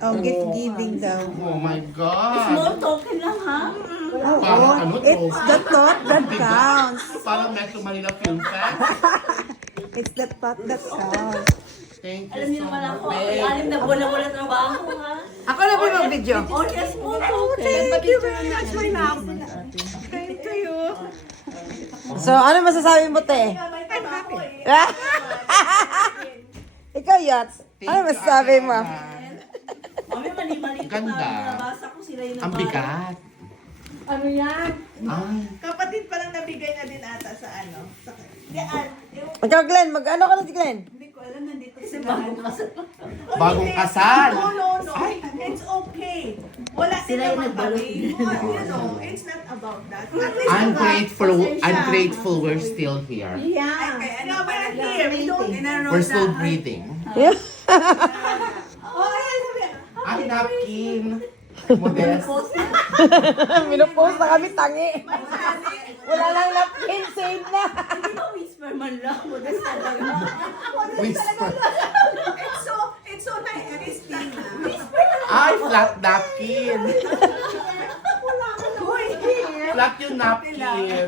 Oh, gift giving daw. Oh my God! Small token lang, ha? Parang ano to? It's the thought that counts. Parang Metro Manila Film Fest. It's the thought that counts. Thank Alam you niyo so naman ako, much. alim na buwan na wala trabaho, ha? Ako na po yung video. Oh, yes, small token. Thank you very much, my love. Thank you. So, ano masasabi mo, te? I'm happy. Ikaw, Yats. Ano masasabi mo? Mami, mali-mali ko Ganda. nabasa ko sila yung Ang bigat. Ano yan? Ay. Kapatid pa lang nabigay na din ata sa ano. Sa, Ikaw, Glenn. Mag-ano ka na si Glenn? hindi ko alam, nandito Kasi sila. bago kasal. Bagong kasal. No. It's okay. Wala Sila sila yung naman nagbalot. kami. You know, it's not about that. At least I'm diba, grateful. pasensya. I'm grateful we're still here. Yeah. No, we're here. We don't. We're still breathing. Yeah. Oh, ayan, sabi. Ay, napkin. Modest. Minupost na kami, tangi. Wala lang napkin, save na. Hindi ba whisper man lang? Modest talaga. Whisper. It's so nice, Christina. Ay, flat napkin. Hoy, Flat yung napkin.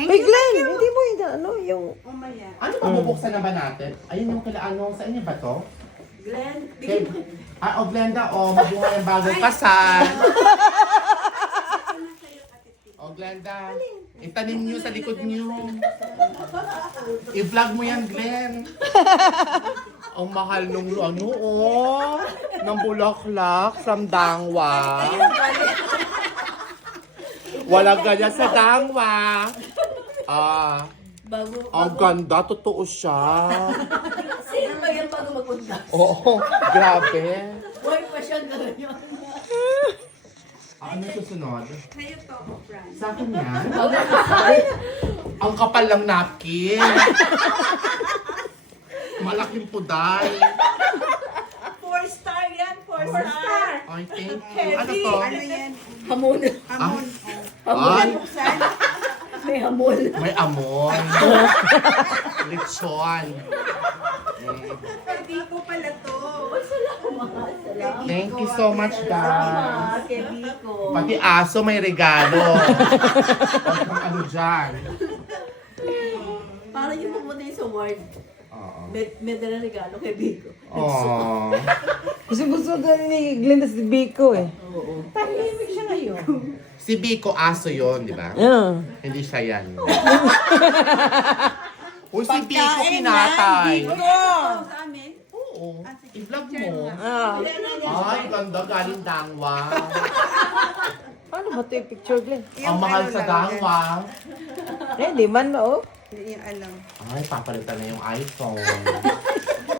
Uy, Glenn, hindi mo yung ano, yung... umaya. Ano ba bubuksan na ba natin? Ayun yung kila ano, sa inyo ba to? Glenn, Kay, o Glenda, mabuhay ang bagong kasal. O Glenda, itanim nyo sa likod nyo. I-vlog mo yan, Glenn. Ang mahal nung ano, ng bulaklak from Dangwa. Wala ganyan sa Dangwa. bago. Ang ganda, totoo siya. Sino ba yan bago magpunta? Oo, grabe. Boy pa siya ganyan. Ano susunod? Kayo to, Fran. Sa akin yan? Bago kasal. Ang kapal ng napkin. Malaking puday. 4-star yan, 4-star. Ay, thank you. Ano to? Ano yan? Hamon. Amon. Ay, May hamon. may amon. Lechon. Hindi ko pala to. Salamat. Thank you so much, guys. Salamat kay Biko. Pati aso may regalo. Huwag kang ano dyan. Para yung pumunta yung sa ward. Oo. May dala regalo kay Biko. Aww. Gusto ni Glenn si Biko eh. Oo. Tahimik siya ngayon. Si Biko, aso yon, di ba? Yeah. Hindi siya yan. Uy, si Biko kinatay. Sa amin? Oo. I-vlog mo. Ah. Ay, ganda. Galing Dangwa. Paano ba ito yung picture, Glenn? Ang mahal sa Dangwa. Eh, di man, oh. Hindi niya alam. Ay, papalitan na yung iPhone.